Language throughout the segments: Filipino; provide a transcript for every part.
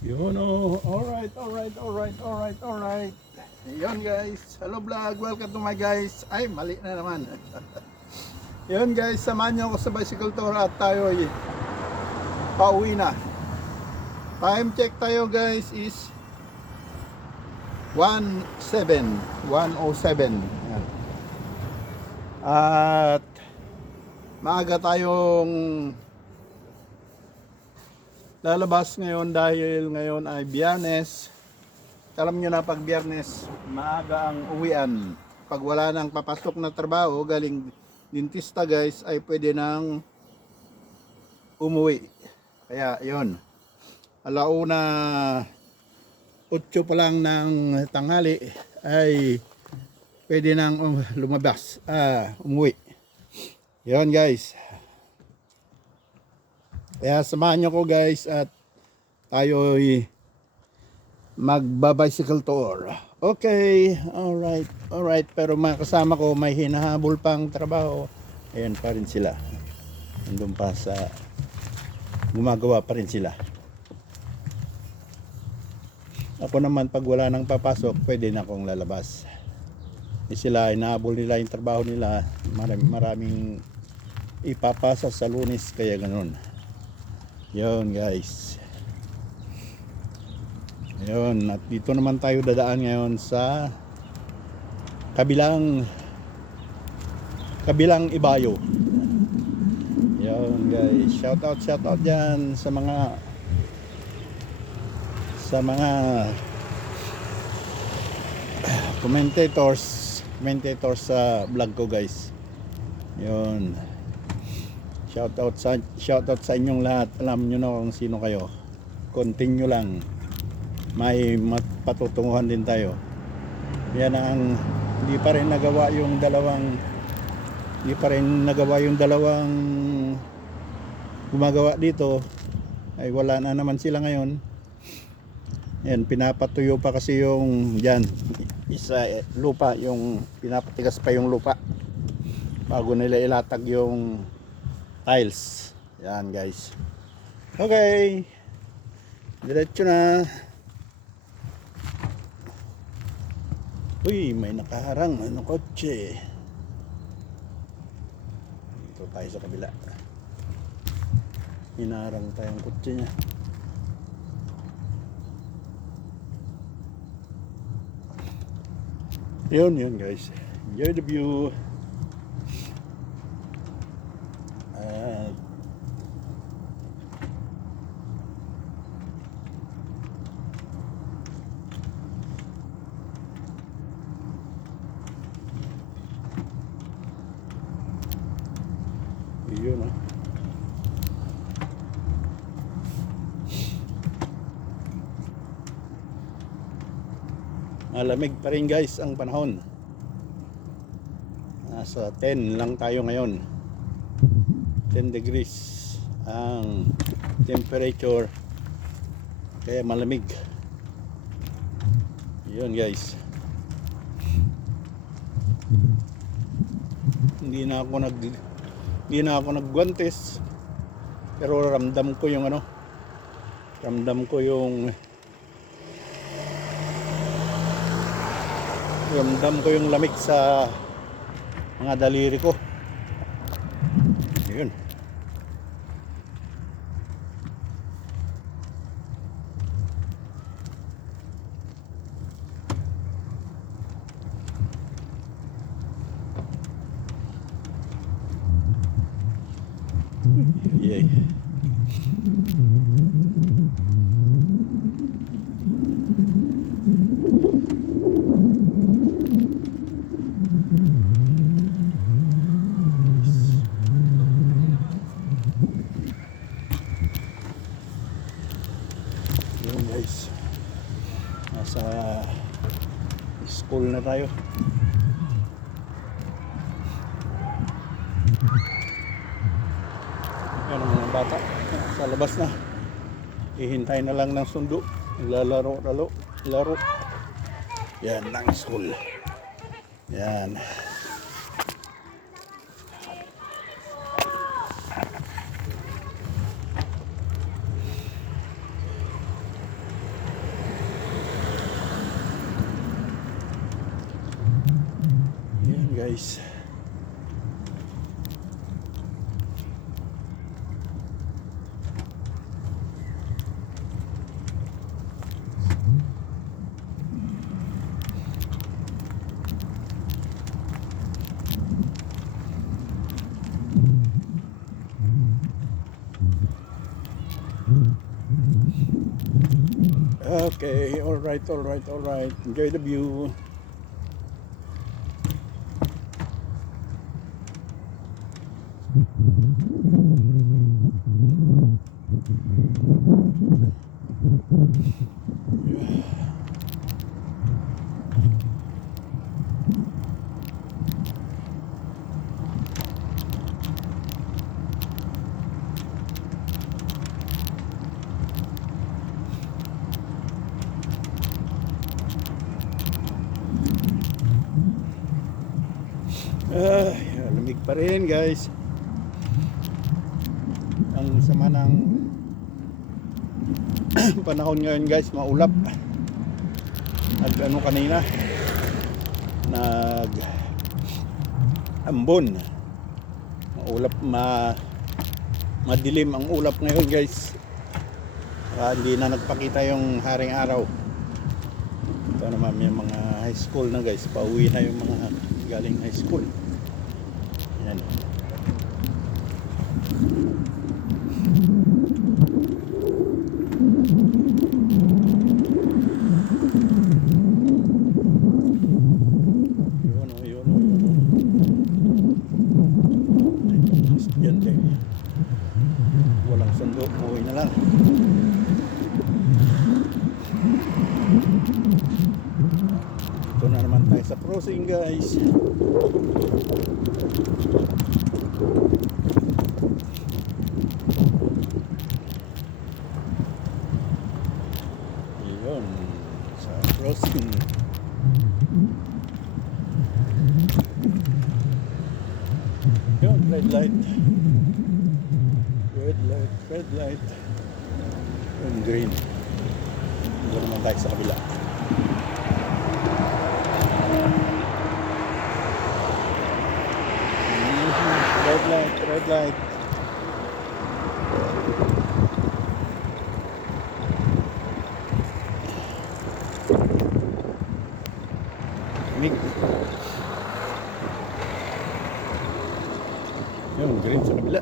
Yun oh. Alright. Yun guys. Hello vlog. Welcome to my guys. Ay, mali na naman. Yun guys, samahan nyo ako sa bicycle tour at tayo ay pauwi na. Time check tayo guys is 1:07. Yan. At maaga tayong lalabas ngayon dahil ngayon ay Biyernes. Alam nyo na pag Biyernes, maaga ang uwian. Pag wala nang papasok na trabaho, galing dentista guys, ay pwede nang umuwi. Kaya yon, alauna 8 pa lang ng tanghali ay pwede nang lumabas, umuwi. Yon guys. Kaya samahan nyo ko guys at tayo'y magba-bicycle tour. Okay, alright. Pero mga kasama ko may hinahabol pang trabaho. Ayan pa rin sila. Nandun pa sa gumagawa pa rin sila. Ako naman pag wala nang papasok, pwede na akong lalabas. Sila, hinahabol nila yung trabaho nila. Maraming ipapasa sa Lunes, kaya ganun. Yun guys. Yun, at dito naman tayo dadaan ngayon sa kabilang ibayo. Yun guys, shout out dyan sa mga commentators sa vlog ko guys. Yun, shout out sa inyong lahat. Alam nyo na kung sino kayo. Continue lang, may patutunguhan din tayo. Yan ang hindi pa rin nagawa yung dalawang gumagawa dito. Ay wala na naman sila ngayon. Yan, pinapatuyo pa kasi yung dyan isa lupa, yung pinapatigas pa yung lupa bago nila ilatag yung tiles. Yan guys. Okay, diretso na. Uy, may nakaharang ano kotse. Dito tayo sa kabila. Hinaharang tayong kotse niya. Yun guys. Enjoy the view. Yun ah. Malamig pa rin guys ang panahon. Nasa 10 lang tayo ngayon. 10 degrees ang temperature. Kaya malamig. Yun guys. Hindi na ako nagguantes, pero ramdam ko yung lamig sa mga daliri ko. Yun. Yay. Yun guys. Nasa school na tayo. Yan ang mga bata sa labas na, ihintay na lang ng sundo, laro. Yan ang school. Yan. guys. Okay, all right. Enjoy the view. Lamig pa rin guys. Ang sama ng panahon ngayon guys, maulap. Ano kanina, nag ambon, maulap, madilim ang ulap ngayon guys. Hindi na nagpakita yung haring araw. Ito naman may mga high school na guys, pauwi na yung mga galing high school. Yan. Estudyante. Walang sundo, uwi na lang. Ito na naman tayo sa crossing guys. Yun, sa crossing. Yun, red light. Yun, green. Ito naman tayo sa kabila. Red light. Mig. Yung green sa kabila.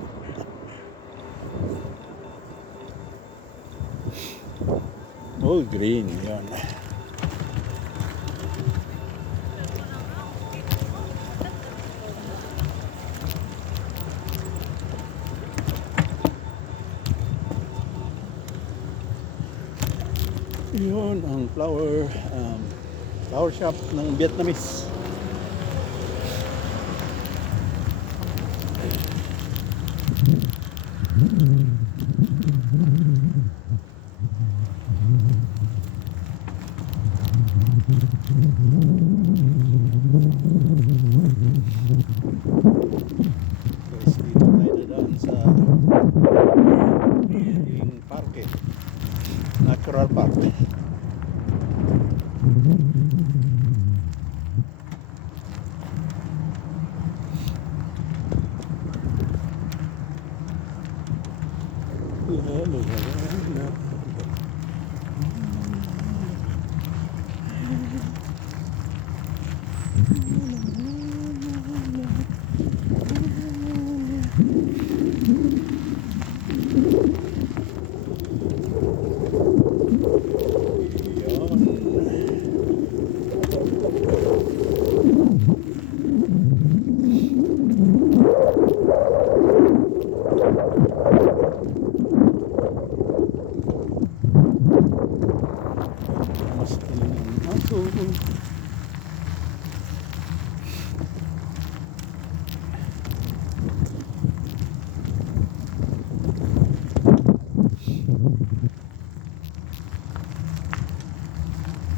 Oh, green. Yun. Yun ang flower shop ng Vietnamese. Guys, dito tayo dadaan sa yung parke, natural park.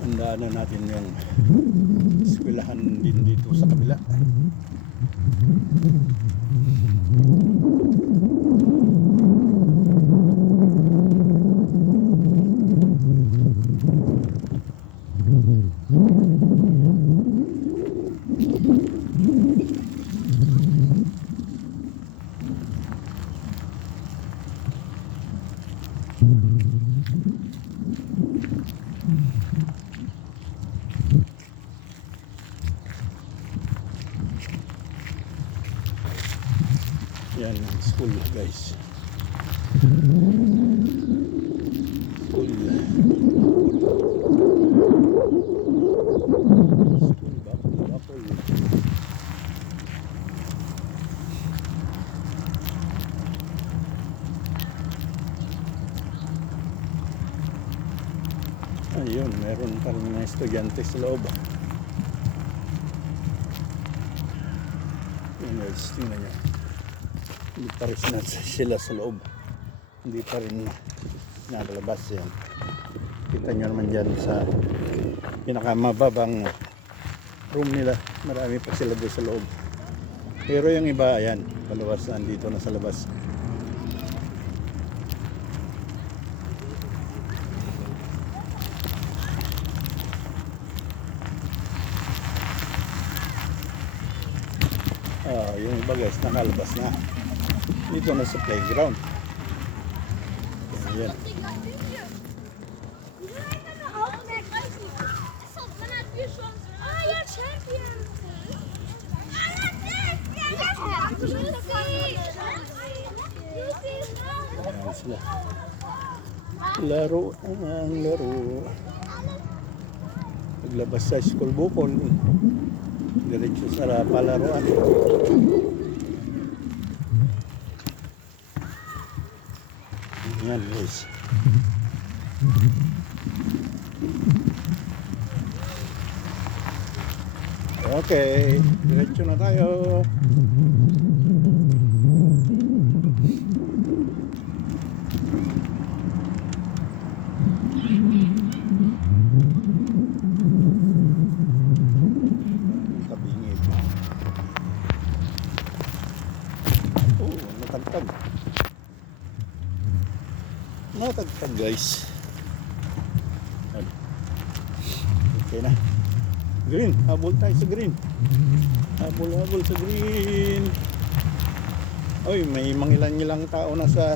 Tandaan na natin yung eskwelahan din dito sa kabila. Yan ang school guys. School. Bapol. Ayun, meron pa rin mga estudyante sa loob. Yun guys, tingnan nyo. Hindi pa rin sila sa loob. Hindi pa rin nakalabas yan. Kita nyo naman dyan sa pinakamababang room nila. Marami pa sila doon sa loob. Pero yung iba, ayan, palabas nandito na sa labas. Yung iba guys, nakalabas na. Dito na sa playground. Ayan. Ayan sila. Laro ang laro. Paglabas sa school bukol, diretso sa palaruan. Yan guys. Okay, diretso na tayo. Tabingid. Oh, natagtag. Natagtag guys. Okay na. Green, habol tayo sa green. Habol sa green. Oy, may mangilan-ilang tao na sa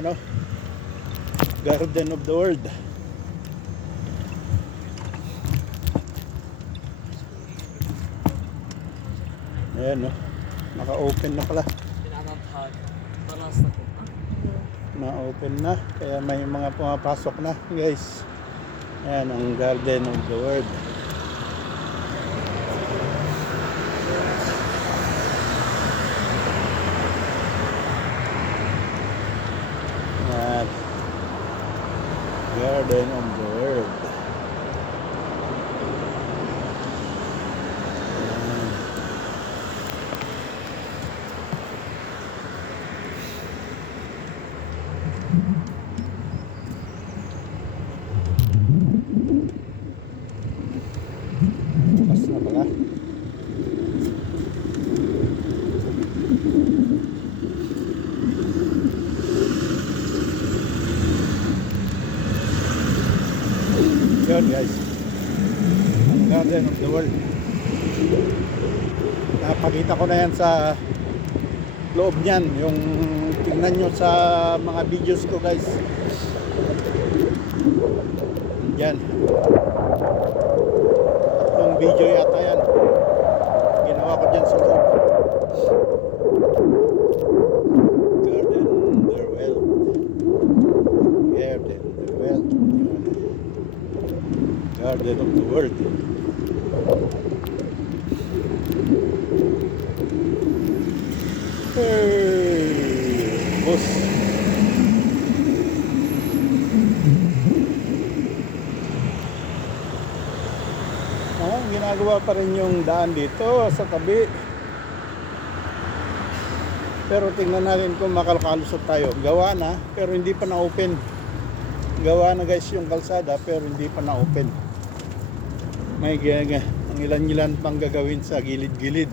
ano, Garden of the World. Ayan no, naka-open na pala. Na-open na, kaya may mga pumapasok na guys. Ayan ang Garden of the World. Ayan. Garden of the World. Bukas na pala. Yun guys, ang Garden of the World. Napakita ko na yan sa loob niyan, yung tingnan nyo sa mga videos ko guys. Yan, yung video yata yan, ginawa ko dyan sa loob. Garden of the World. Garden of the World. Garden of the World. Hey, boss. Ginagawa pa rin yung daan dito sa tabi. Pero tingnan natin kung makakalusot tayo. Gawa na, pero hindi pa na-open. Gawa na guys yung kalsada, pero hindi pa na-open. May ang ilan-ilan pang gagawin sa gilid-gilid.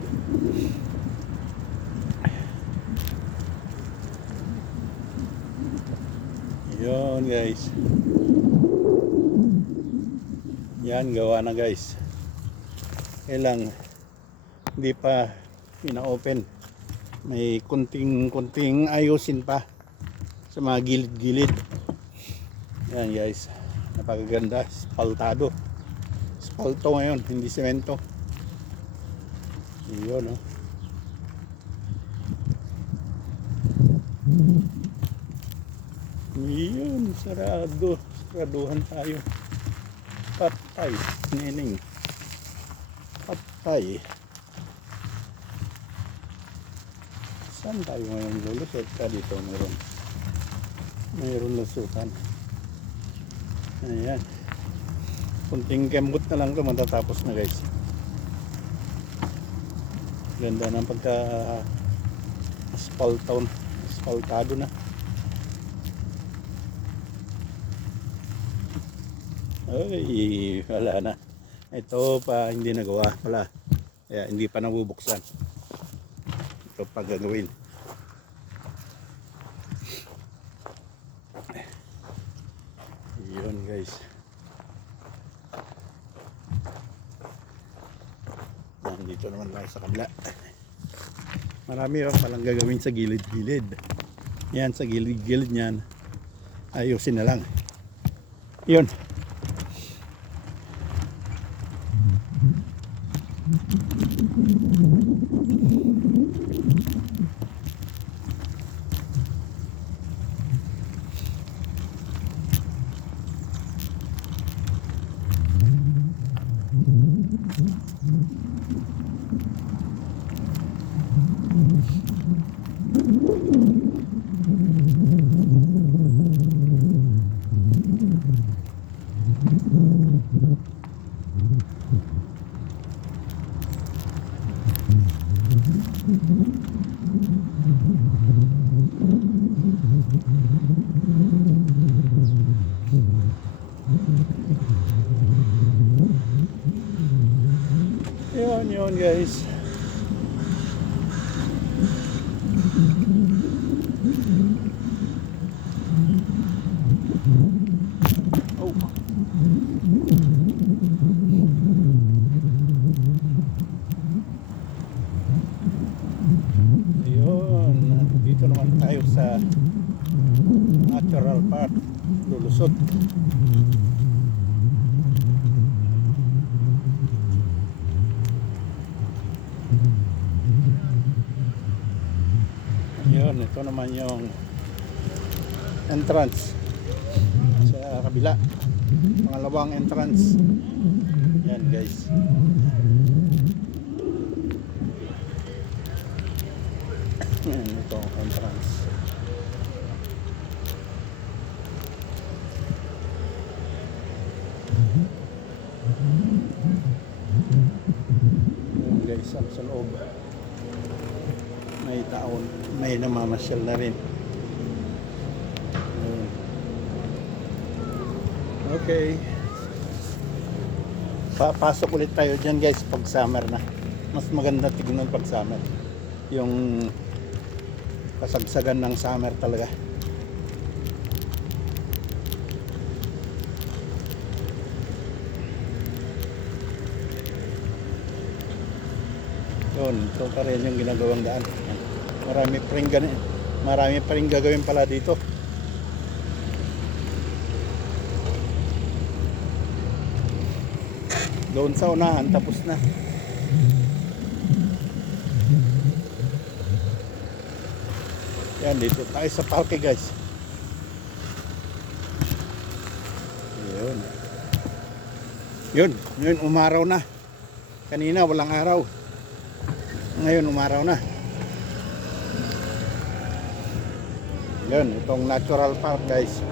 Yun guys. Yan, gawa na guys. Kailang hindi pa ina-open. May kunting ayusin pa sa mga gilid-gilid. Yan guys, napakaganda, spaltado. Spalto ngayon, hindi semento. Yun oh. Yun, saraduhan tayo. Patay, nining. Patay. Saan tayo ngayon lulusot ka dito? Mayroon lusutan. Ayan. Kunting kembot na lang ito, matatapos na guys. Ganda ng pagka asphaltado na. Ay, wala na. Ito pa hindi nagawa pala. Kaya hindi pa nabubuksan. Ito pa gagawin. Yun guys. Dito naman tayo sa kabila. Marami palang gagawin sa gilid-gilid. Yan, sa gilid-gilid niyan. Ayusin na lang. Yun. Yun guys. Oh. Ayun, dito naman tayo sa natural park, lulusot. Yun, ito naman yung entrance sa kabila, pangalawang entrance. Yan guys. Yan, ito entrance. Yan guys, sa loob may taon, may namamasyal na rin. Okay, papasok ulit tayo dyan guys pag summer na. Mas maganda tignan pag summer, yung kasagsagan ng summer talaga. Yun, ito pa rin yung ginagawang daan. Marami pa rin gagawin pala dito. Doon sa unahan tapos na. Yan, dito tayo sa parke guys. Yun, umaraw na. Kanina walang araw. Ngayon umaraw na. Yun, itong natural park guys.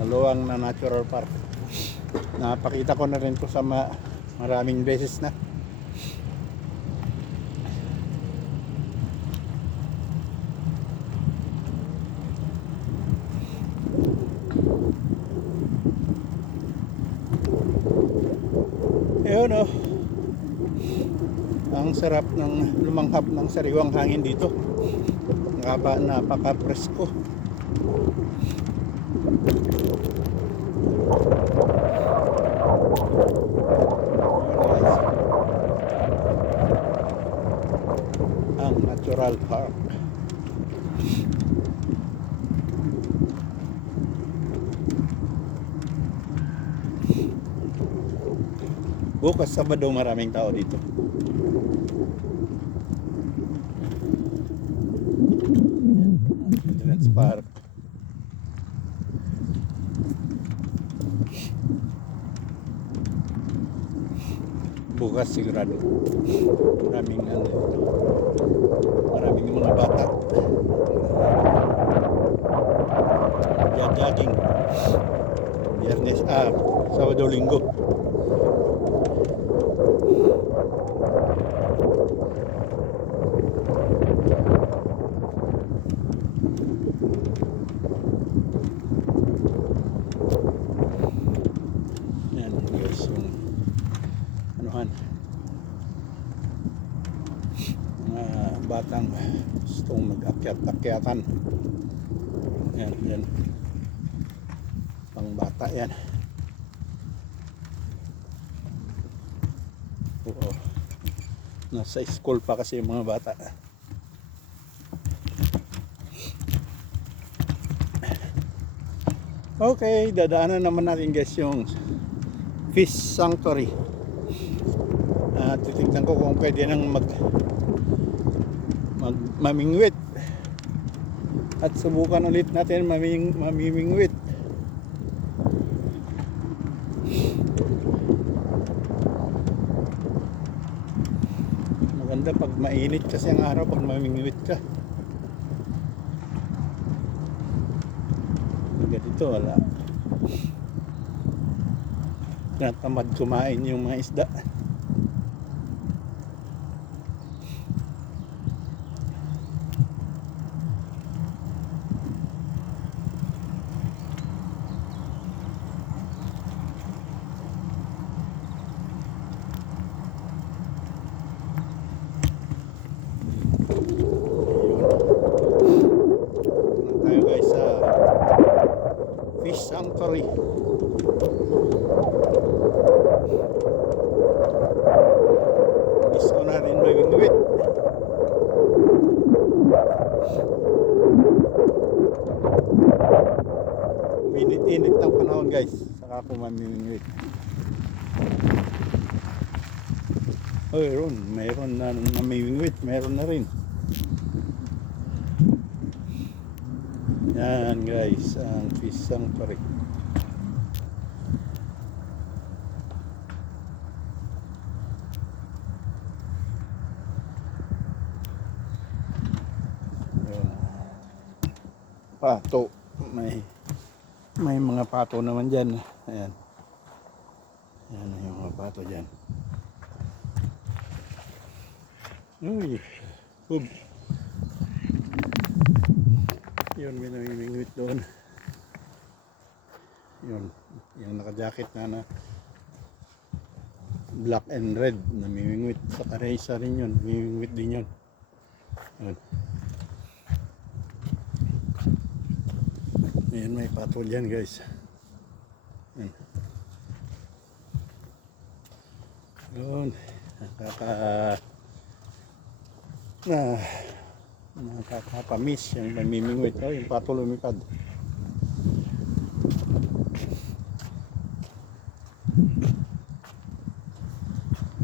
Maluwang na natural park. Napakita ko na rin to sa maraming beses na. Yun oh. Ang sarap ng lumanghap ng sariwang hangin dito. Napaka-presko. Coral Park. Bukas Sabado maraming tao dito. Children's Park. Bukas sigurado maraming ano dito. Maraming mga bata jogging. Biyernes, Sabado, Linggo. Yan guys, yung anuhan, mga batang gustong mag-akyat-akyatan. Yan pang bata yan. Oo, nasa school pa kasi yung mga bata. Okay, dadaanan naman natin guys yung fish sanctuary. Titignan ko kung pwede nang mamingwit at subukan ulit natin mamimingwit. Maganda pag mainit kasi ang araw pag mamingwit ka. Ganito wala, natamad kumain yung mga isda. Tayo guys sa fish sanctuary. Miss ko na rin mamingwit. Init-init ng panahon guys, saka ako mamimingwit. Mayroon na namimingwit, mayroon na rin. Yan guys, ang fish sanctuary. Yun. Pato, may mga pato naman dyan. Ayan, yung mga pato dyan. Uy, yun, may namimingwit doon. Yun, yung naka-jacket na black and red, namimingwit. Sa karesa rin yun, namimingwit din yun. Yun. Ayan, may pato dyan guys. Yun. Yun, nakakapamiss yung mamimingwit. Yung pato lumipad.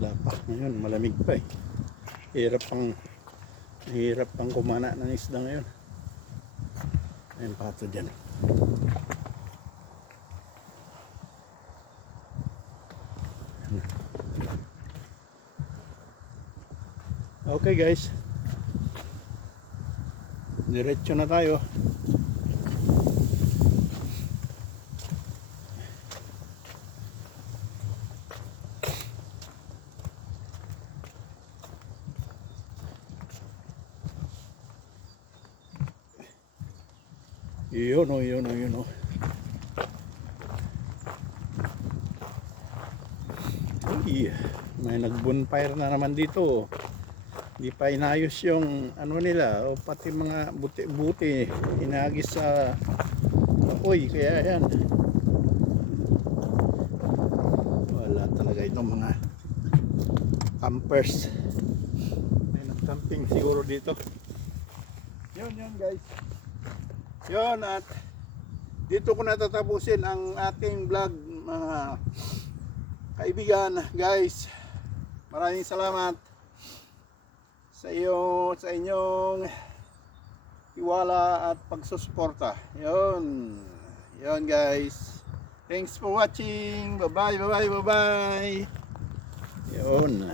Lapak ngayon, malamig pa eh. Hirap pang kumana ng isda ngayon. Ayun, pato dyan. Okay guys, diretso na tayo. Yun o. Uy, may nag-bonfire na naman dito. Hindi pa inayos yung ano nila, o pati mga buti-buti inagis sa apoy, kaya yan. Wala talaga itong mga campers. May camping siguro dito. Yun guys. Yun, at dito ko natatapusin ang ating vlog, mga kaibigan. Guys, maraming salamat sa inyong tiwala at pagsusuporta. Yun guys. Thanks for watching. Bye bye. Yun.